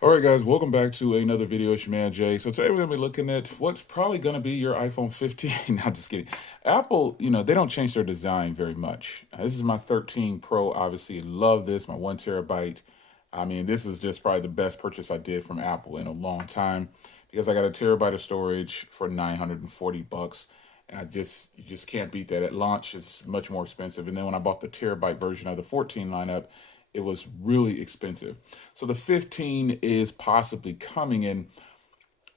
All right, guys, welcome back to another video. It's your man Jay. So today we're gonna be looking at what's probably gonna be your iPhone 15. Not just kidding. Apple, they don't change their design very much. This is my 13 Pro. Obviously, love this. My 1 TB. I mean, this is just probably the best purchase I did from Apple in a long time because I got a terabyte of storage for 940 bucks. And you just can't beat that. At launch, it's much more expensive. And then when I bought the terabyte version of the 14 lineup, it was really expensive. So the 15 is possibly coming, and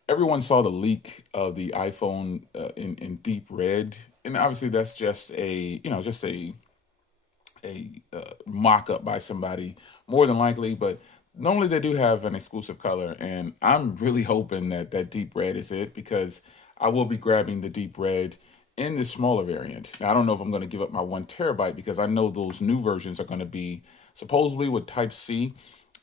everyone saw the leak of the iPhone in deep red, and obviously that's just a mock up by somebody more than likely, but normally they do have an exclusive color, and I'm really hoping that that deep red is it because I will be grabbing the deep red in the smaller variant. Now I don't know if I'm going to give up my 1 TB because I know those new versions are going to be supposedly with Type C,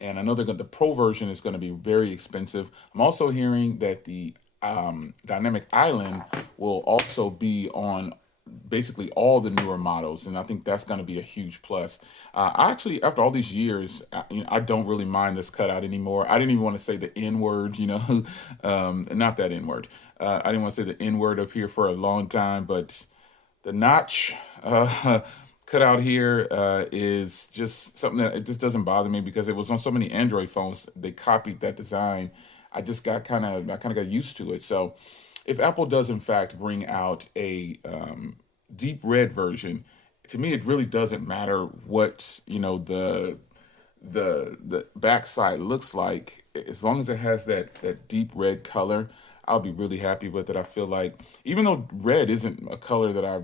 and I know the Pro version is going to be very expensive. I'm also hearing that the Dynamic Island will also be on basically all the newer models, and I think that's going to be a huge plus. I actually, after all these years, I don't really mind this cutout anymore. I didn't even want to say the N word, not that N word. I didn't want to say the N word up here for a long time, but the notch cut out here is just something that it just doesn't bother me because it was on so many Android phones. They copied that design. I kind of got used to it. So if Apple does in fact bring out a deep red version, to me it really doesn't matter what the backside looks like, as long as it has that deep red color. I'll be really happy with it. I feel like even though red isn't a color that I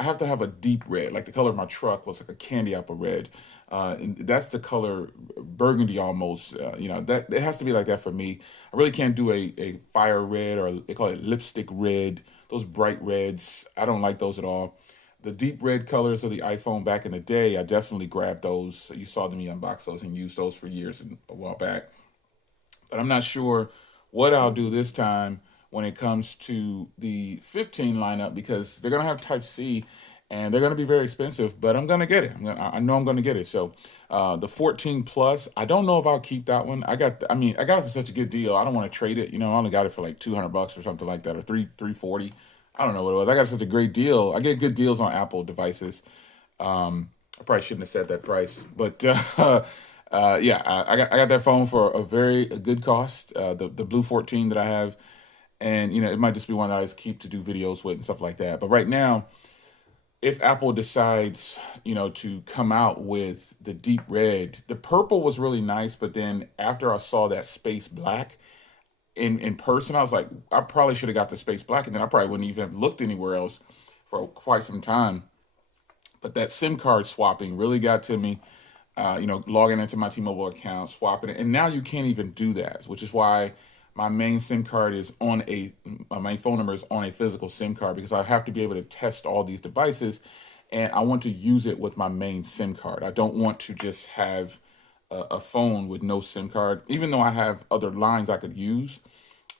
have to have a deep red. Like the color of my truck was like a candy apple red. And that's the color burgundy almost. That it has to be like that for me. I really can't do a fire red, or they call it lipstick red. Those bright reds, I don't like those at all. The deep red colors of the iPhone back in the day, I definitely grabbed those. You saw me unbox those and use those for years and a while back. But I'm not sure what I'll do this time when it comes to the 15 lineup because they're gonna have Type C and they're gonna be very expensive. But I'm gonna get it. I know I'm gonna get it. So the 14 plus, I don't know if I'll keep that one. I got it for such a good deal. I don't want to trade it. I only got it for like 200 bucks or something like that, or 340. I don't know what it was. I got such a great deal. I get good deals on Apple devices. I probably shouldn't have said that price, but yeah, I got that phone for a good cost. The Blue 14 that I have, and it might just be one that I just keep to do videos with and stuff like that. But right now, if Apple decides to come out with the deep red, the purple was really nice, but then after I saw that space black in person, I was like, I probably should have got the space black, and then I probably wouldn't even have looked anywhere else for quite some time. But that SIM card swapping really got to me. Logging into my T-Mobile account, swapping it, and now you can't even do that, which is why my main SIM card is on my main phone number is on a physical SIM card because I have to be able to test all these devices, and I want to use it with my main SIM card. I don't want to just have a phone with no SIM card, even though I have other lines I could use.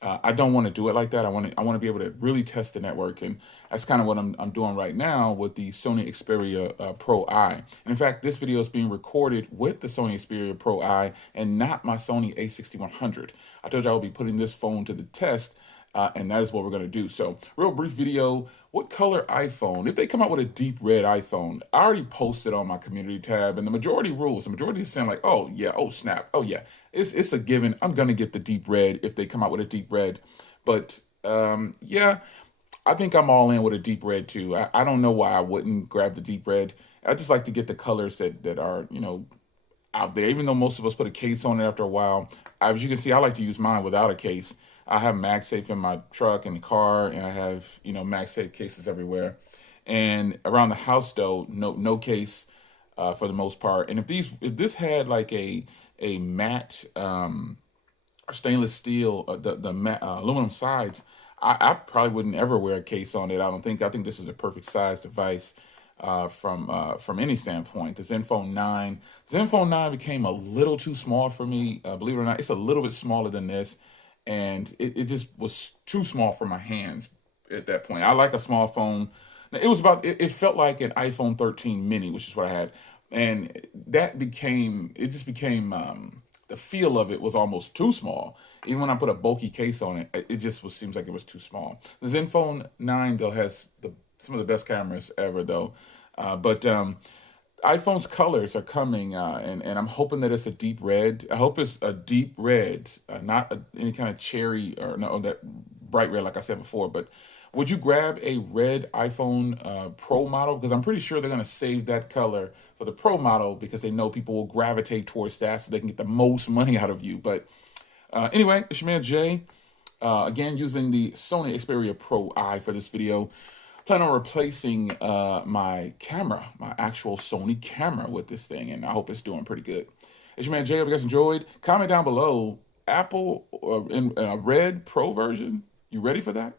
I don't want to do it like that. I want to be able to really test the network, and that's kind of what I'm doing right now with the Sony Xperia Pro I. And in fact, this video is being recorded with the Sony Xperia Pro I and not my Sony A6100. I told you I would be putting this phone to the test, and that is what we're going to do. So, real brief video. What color iPhone? If they come out with a deep red iPhone, I already posted on my community tab, and the majority rules. The majority is saying like, "Oh yeah, oh snap, oh yeah, it's a given. I'm gonna get the deep red if they come out with a deep red." But yeah, I think I'm all in with a deep red too. I don't know why I wouldn't grab the deep red. I just like to get the colors that are out there. Even though most of us put a case on it after a while, as you can see, I like to use mine without a case. I have MagSafe in my truck and the car, and I have MagSafe cases everywhere. And around the house though, no case for the most part. And if this had like a matte or stainless steel, the matte, aluminum sides, I probably wouldn't ever wear a case on it. I don't think. I think this is a perfect size device from any standpoint. The Zenfone 9 became a little too small for me. Believe it or not, it's a little bit smaller than this, and it just was too small for my hands at that point. I like a small phone. It felt like an iPhone 13 mini, which is what I had, and it just became the feel of it was almost too small. Even when I put a bulky case on it, it just seems like it was too small. The Zenfone 9 though has some of the best cameras ever though. But iPhone's colors are coming, and I'm hoping that it's a deep red. I hope it's a deep red, not any kind of cherry or no that bright red like I said before. But would you grab a red iPhone Pro model? Because I'm pretty sure they're going to save that color for the Pro model because they know people will gravitate towards that so they can get the most money out of you. But anyway, it's your man Jay. Again, using the Sony Xperia Pro I for this video. Plan on replacing my camera, my actual Sony camera with this thing, and I hope it's doing pretty good. It's your man Jay. Hope you guys enjoyed. Comment down below, Apple in a red Pro version. You ready for that?